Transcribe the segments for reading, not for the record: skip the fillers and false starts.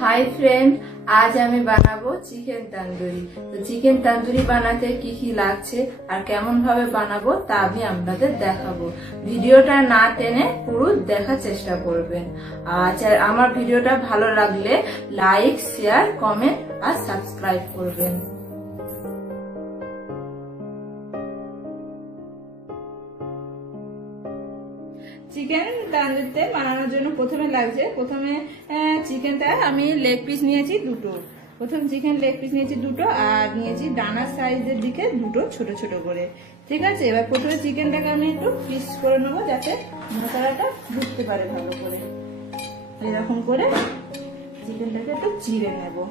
Hi friend, आज আমি বানাবো চিকেন তন্দুরি। তো চিকেন তন্দুরি বানাতে কি কি লাগছে আর কেমন ভাবে বানাবো তা আমি আপনাদের দেখাবো। ভিডিওটা না টেনে পুরো দেখার চেষ্টা করবেন। আর আমার ভিডিওটা ভালো লাগলে লাইক, শেয়ার, কমেন্ট আর সাবস্ক্রাইব করবেন। চিকেন তন্দুরিতে বানানোর জন্য প্রথমে চিকেনটা আমি লেগ পিস নিয়েছি দুটো। প্রথম চিকেন লেগ পিস নিয়েছি দুটো আর নিয়েছি ডানার সাইজের দিকে দুটো ছোট ছোট করে। ঠিক আছে, এবার প্রথমে চিকেনটাকে আমি একটু পিস করে নেবো যাতে মশলাটা ঢুকতে পারে ভালো করে। এরকম করে চিকেনটাকে একটু চিড়ে নেবো।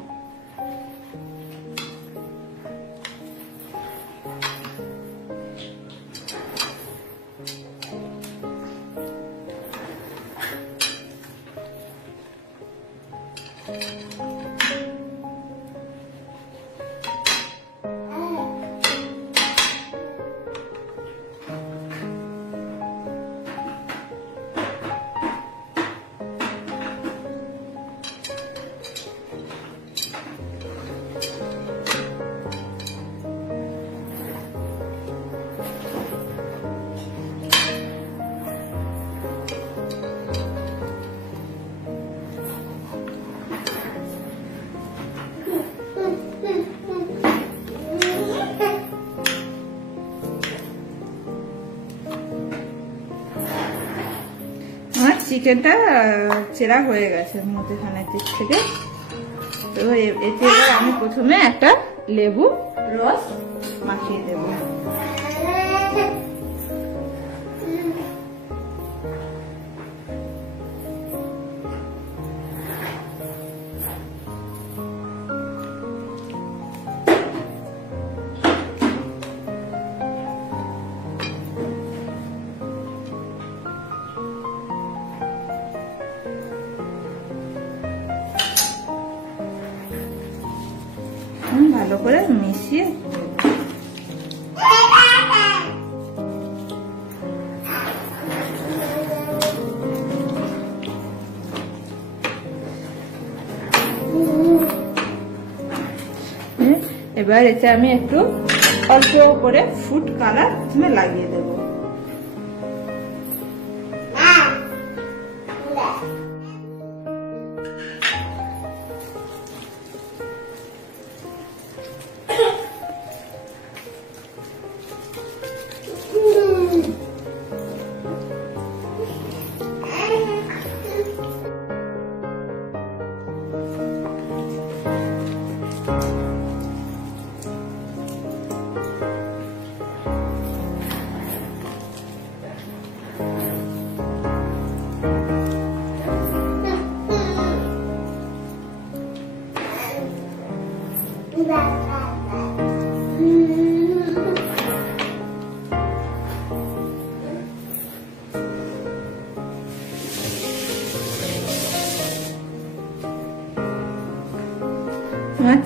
চিকেনটা চেরা হয়ে গেছে মধ্যখানের দিক থেকে। তো এতে আমি প্রথমে একটা লেবু রস মাখিয়ে দেবো। ভালো করে মিশিয়ে এবার এতে আমি একটু অল্প করে ফুড কালার লাগিয়ে দেবো।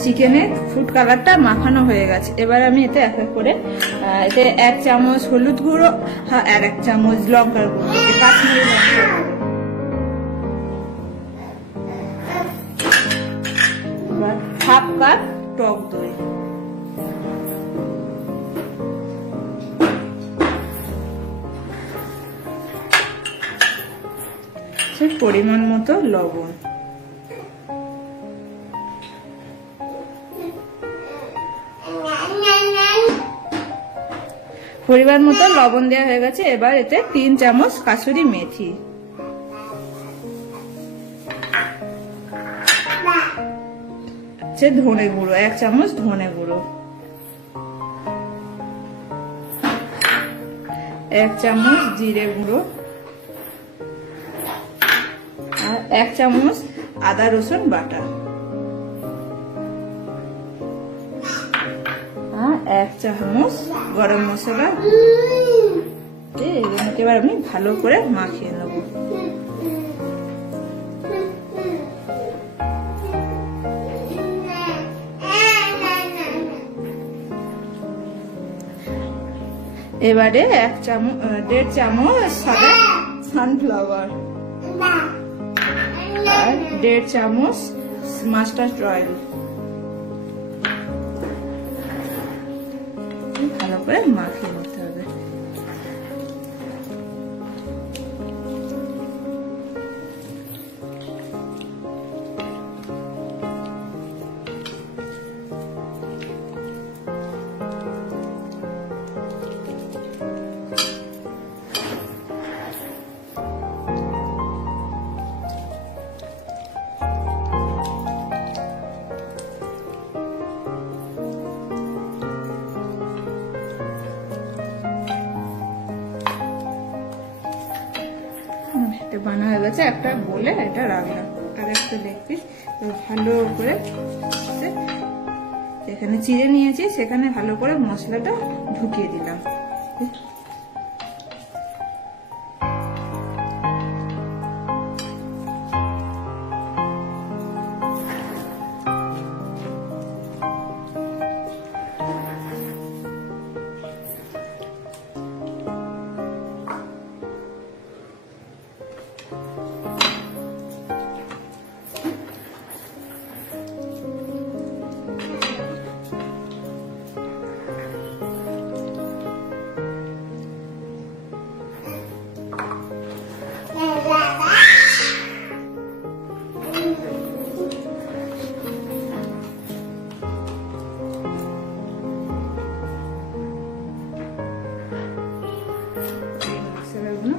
চিকেনের ফুড কালারটা মাখানো হয়ে গেছে। এবার আমি এতে এক এক করে এতে 1 চামচ হলুদ গুঁড়ো আর 1 চামচ লঙ্কার গুঁড়ো, কাশ্মীরি লঙ্কা, হাফ কাপ টক দই, পরিমাণ মতো লবণ। পরিমাণ মতো লবণ দেওয়া হয়ে গেছে। এবার এতে 3 চামচ কাসুরি মেথি, ধনে গুঁড়ো 1 চামচ, ধনে গুঁড়ো 1 চামচ, জিরে গুঁড়ো আর 1 চামচ আদা রসুন বাটা, 1 চামচ গরম মশলা। এবার আমি ভালো করে মাখিয়ে নেব। এবারে 1.5 চামচ সাদা সানফ্লাওয়ার, আর 1.5 চামচ মাস্টার্ড অয়েল ভালো করে মাখিয়ে নিতে হবে। এটা বানা হয়ে গেছে, একটা বলে এটা রাখলাম। আর একটা লেগ পিস ভালো করে যেখানে চিড়ে নিয়েছি সেখানে ভালো করে মশলাটা ঢুকিয়ে দিলাম।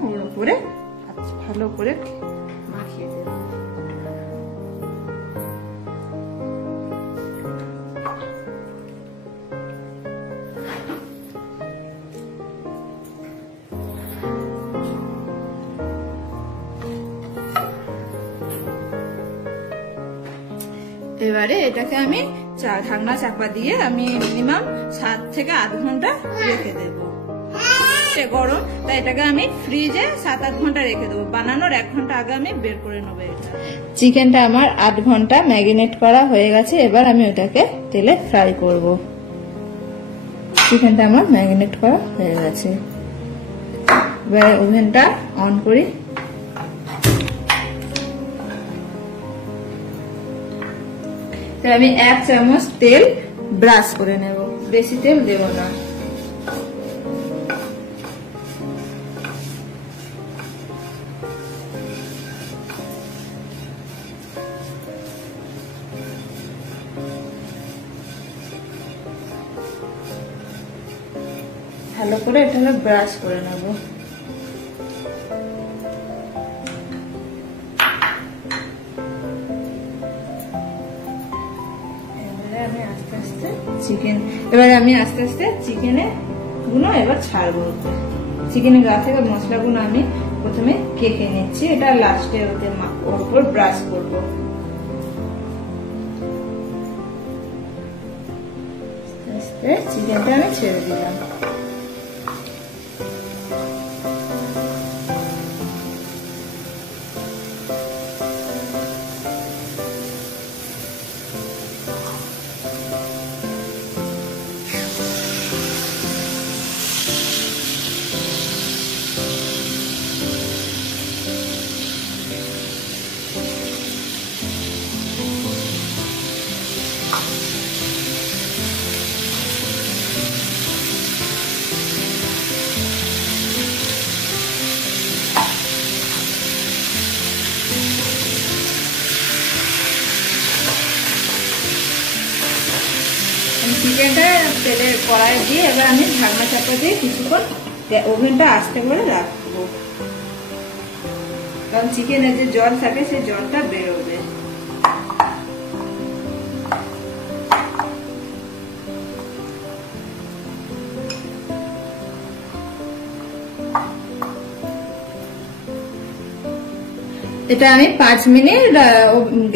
ওর উপরে ভালো করে মাখিয়ে দেব। এবারে এটাকে আমি ঢাকনা চাপা দিয়ে আমি মিনিমাম 7 থেকে 8 ঘন্টা রেখে দেবো। গরম তাই এটাকে আমি ফ্রিজে 7-8 ঘন্টা রেখে দেবো। বানানোর 1 ঘন্টা আগে আমি বের করে নেবো। এটা চিকেনটা আমার 8 ঘন্টা ম্যারিনেট করা হয়ে গেছে। এবার আমি ওটাকে তেলে ফ্রাই করব। চিকেনটা আমার ম্যারিনেট করা হয়ে গেছে। এবার ওভেনটা অন করি। তাই আমি 1 চামচ তেল ব্রাশ করে নেব, বেশি তেল দেব না। ভালো করে এটা ব্রাশ করে নেব। এবারে আমি আস্তে আস্তে চিকেনের গুলো এবার ছাড়বো। চিকেনের গা থেকে মশলাগুলো আমি প্রথমে কেটে নিচ্ছি। এটা লাস্টে ওর উপর ব্রাশ করবো। আস্তে আস্তে চিকেনটা আমি ছেড়ে দিলাম। চিকেনটা তেলের কড়াই দিয়ে এবার আমি ঢাকনা চাপা দিয়ে কিছুক্ষণ ওভেনটা আস্তে করে রাখবো, কারণ চিকেনের যে জল থাকে সেই জলটা বেরোবে। এটা আমি 5 মিনিট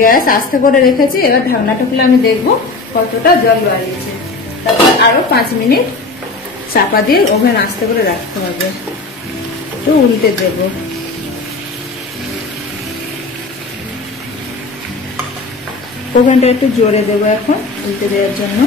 গ্যাস আস্তে করে রেখেছি। এবার ঢাকনাটা খুলে আমি দেখবো কতটা জল বাড়িয়েছে। তারপর আরো 5 মিনিট চাপা দিয়ে ওভেন আস্তে করে রাখতে হবে। তো উল্টে দেব। ওভেনটা একটু জোরে দেবো এখন উল্টে দেওয়ার জন্য।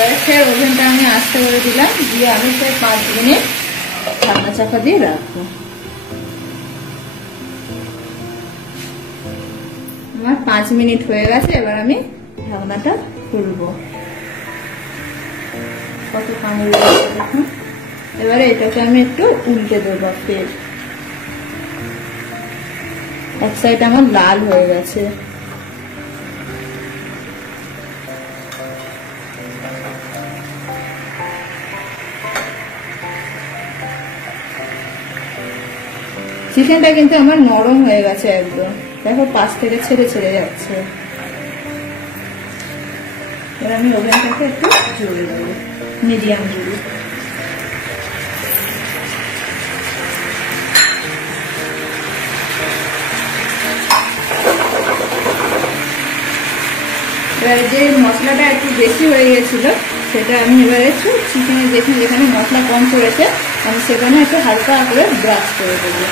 এবারে ফের ওভেনটা আমি আস্তে করে দিলাম, দিয়ে আমি ফের 5 মিনিট ঢাকনা চাপা দিয়ে রাখবো। আমার 5 মিনিট হয়ে গেছে, এবার আমি ঢাকনাটা খুলবো। কত পানি রয়েছে দেখুন। এবারে এটাকে আমি একটু উল্টে দেবো, ফের এক সাইড আমার লাল হয়ে গেছে। চিকেনটা কিন্তু আমার নরম হয়ে গেছে একদম, দেখো পাশ থেকে ছেড়ে ছেড়ে যাচ্ছে। এবার আমি ওভেনটাকে একটু জোরে দেবো, মিডিয়াম জোরে। এবার যে মশলাটা একটু বেশি হয়ে গেছিল সেটা আমি এবার একটু চিকেনে যেখানে মশলা কম পড়েছে আমি সেখানে একটু হালকা করে ব্রাশ করে দেবো।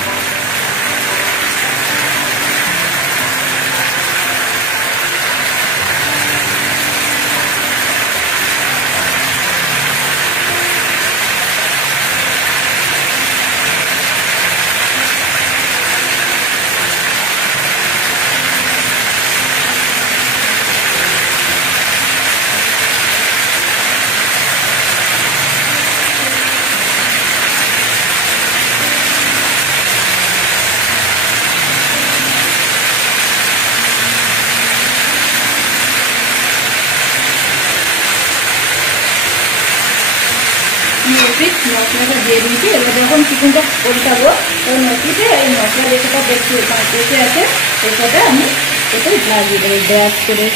মশলাটা দিয়ে দিয়েছি, এবার যখন চিকেনটা উল্টাবো ওই নদীতে এই মশলা যেটা বেঁচে আছে সেটাতে আমি এটা লাগিয়ে দেবো ব্রাশ করে।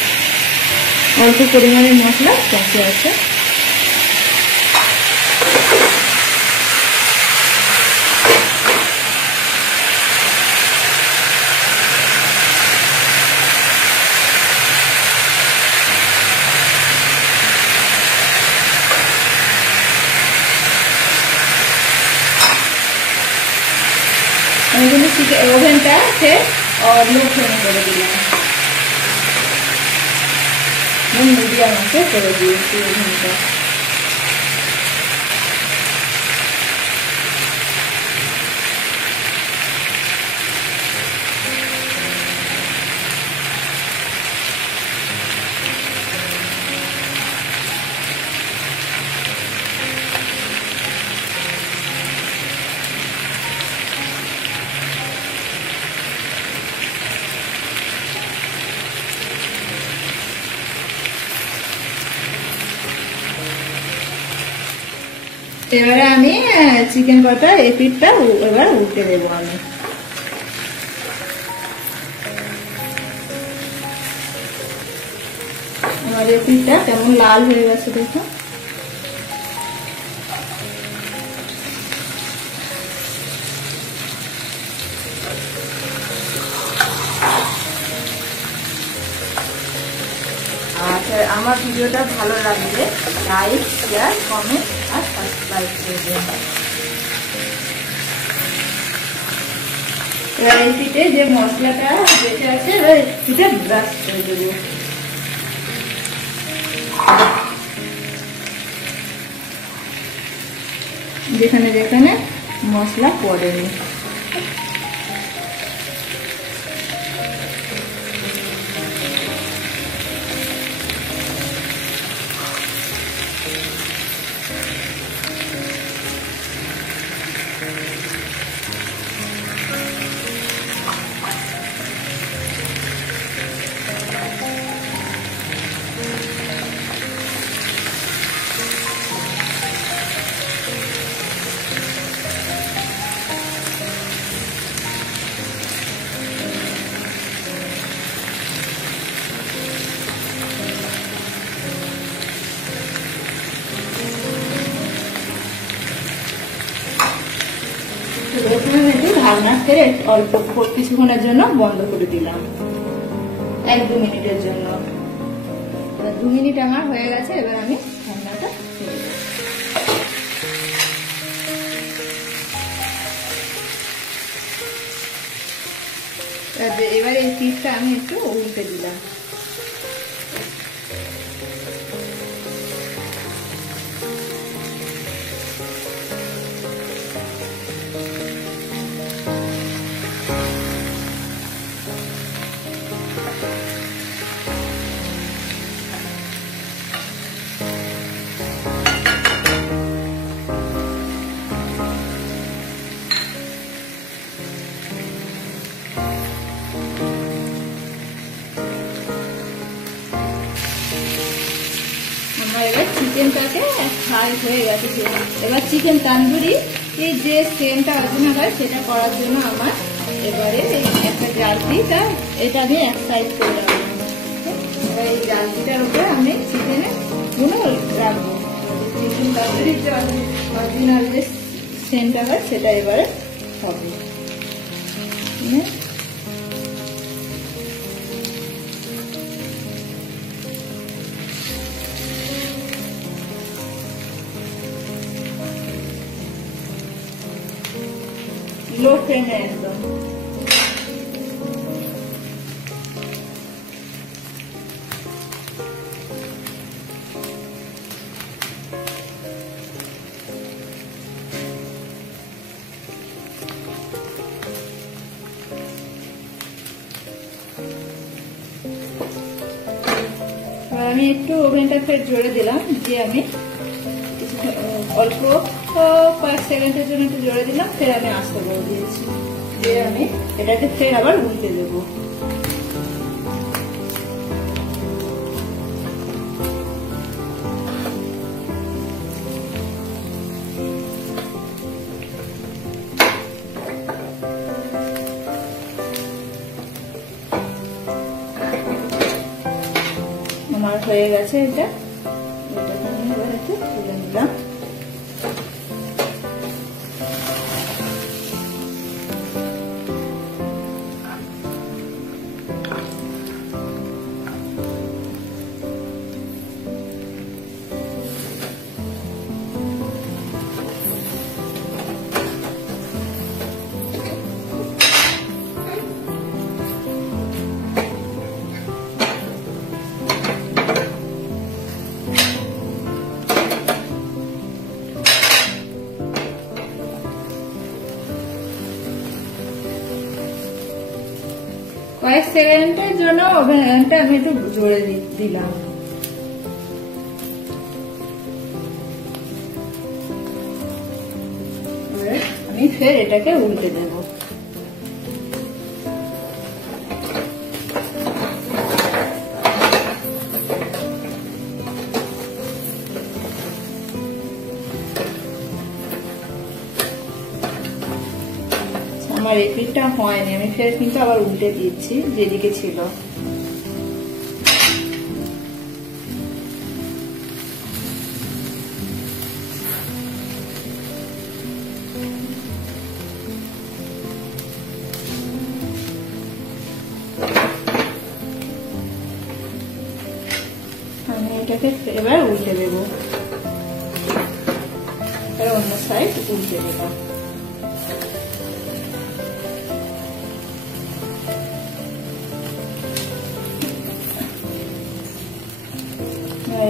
অল্প পরিমাণের মশলা বেঁচে আছে। আমি কিন্তু ওভেনটা সে লো ফ্লেমে করে দিলাম, মিডিয়াম আছে করে দিয়েছি ওভেনটা। এবারে আমি চিকেন কটা এই পিঠটা এবার উল্টে দেবো আমি। আমার এই পিঠটা কেমন লাল হয়ে গেছে দেখো। আমার ভিডিওটা ভালো লাগলে লাইক, শেয়ার, কমেন্ট আর সাবস্ক্রাইব করবেন। এবার এই পিঠে যে মশলাটা বেঁচে আছে এবার পিঠে ব্রাশ করে দেবো। যেখানে যেখানে মশলা পড়েনি। ঢাকনা ছেড়ে অল্প কিছুক্ষণের জন্য বন্ধ করে দিলাম, 1-2 মিনিটের জন্য। 2 মিনিট আমার হয়ে গেছে, এবার আমি ঢাকনাটা এবার এই পিঠটা আমি একটু উল্টে দিলাম। আমার এবার চিকেনটাকে ফ্রাই হয়ে গেছে। এবার চিকেন তান্দুরি যে সেমটা অরিজিনাল হয় সেটা করার জন্য আমার এবারে একটা জালতিটা এটা আমি এক সাইড করে রাখবো। এবার এই জালতিটার উপরে আমি চিকেনে গুলো রাখবো। চিকেন তান্দুরির যে অরিজিনাল যে সেমটা হয় সেটা এবারে হবে। लो फ्लेम है एकदम। আমি একটু ওভেনটা ফের জোরে দিলাম, দিয়ে আমি অল্প কয়েক সেকেন্ডের জন্য একটু জোরে দিলাম, ফের আমি আস্তে করে দিয়েছি, দিয়ে আমি এটাকে ফের আবার উল্টে দেবো। আমার হয়ে গেছে এটা, এবার একটু তুলে নিলাম। কয়েক সেকেন্ডের জন্য ওভেনটা আমি একটু জোরে দিলাম। আমি ফের এটাকে উল্টে দেব। আমার এই পিঠটা হয়নি, আমি ফের কিন্তু আবার উল্টে দিচ্ছি যেদিকে ছিল। আমি এটাকে এবার উল্টে দেবো, অন্য সাইড উল্টে দেবো।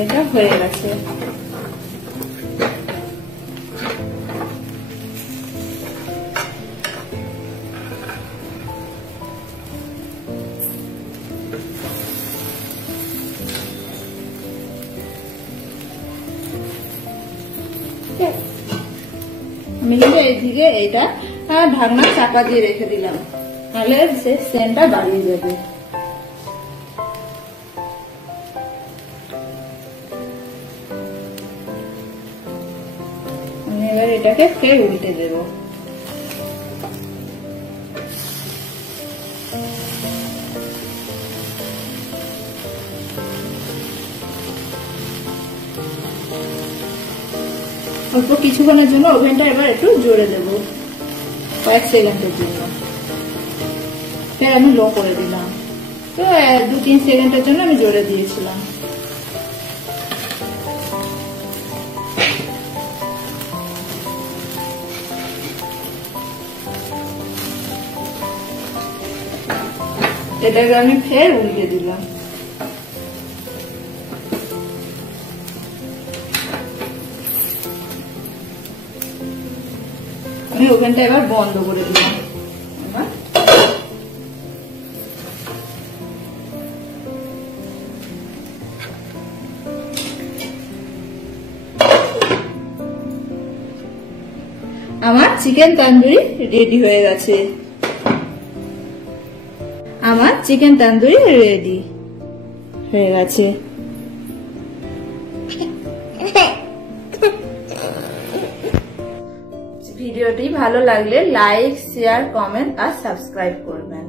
এটা হয়ে গেছে। আমি কিন্তু এইদিকে এটা ঢাকনা চাপা দিয়ে রেখে দিলাম, তাহলে সে সেন্টটা বাড়িয়ে যাবে। এবার এটাকে ফের উল্টে দেব। অল্প কিছুক্ষণের জন্য ওভেনটা এবার একটু জোরে দেব, কয়েক সেকেন্ডের জন্য। ফের আমি লো করে দিলাম, তো 2-3 সেকেন্ডের জন্য আমি জোরে দিয়েছিলাম। এটাকে আমি ফের উল্টে দিলাম। আমি ওভেনটা এবার বন্ধ করে দিলাম। আমার চিকেন তান্দুরি রেডি হয়ে গেছে। আমার চিকেন তান্দুরি রেডি হয়ে গেছে। ভিডিওটি ভালো লাগলে লাইক, শেয়ার, কমেন্ট আর সাবস্ক্রাইব করবেন।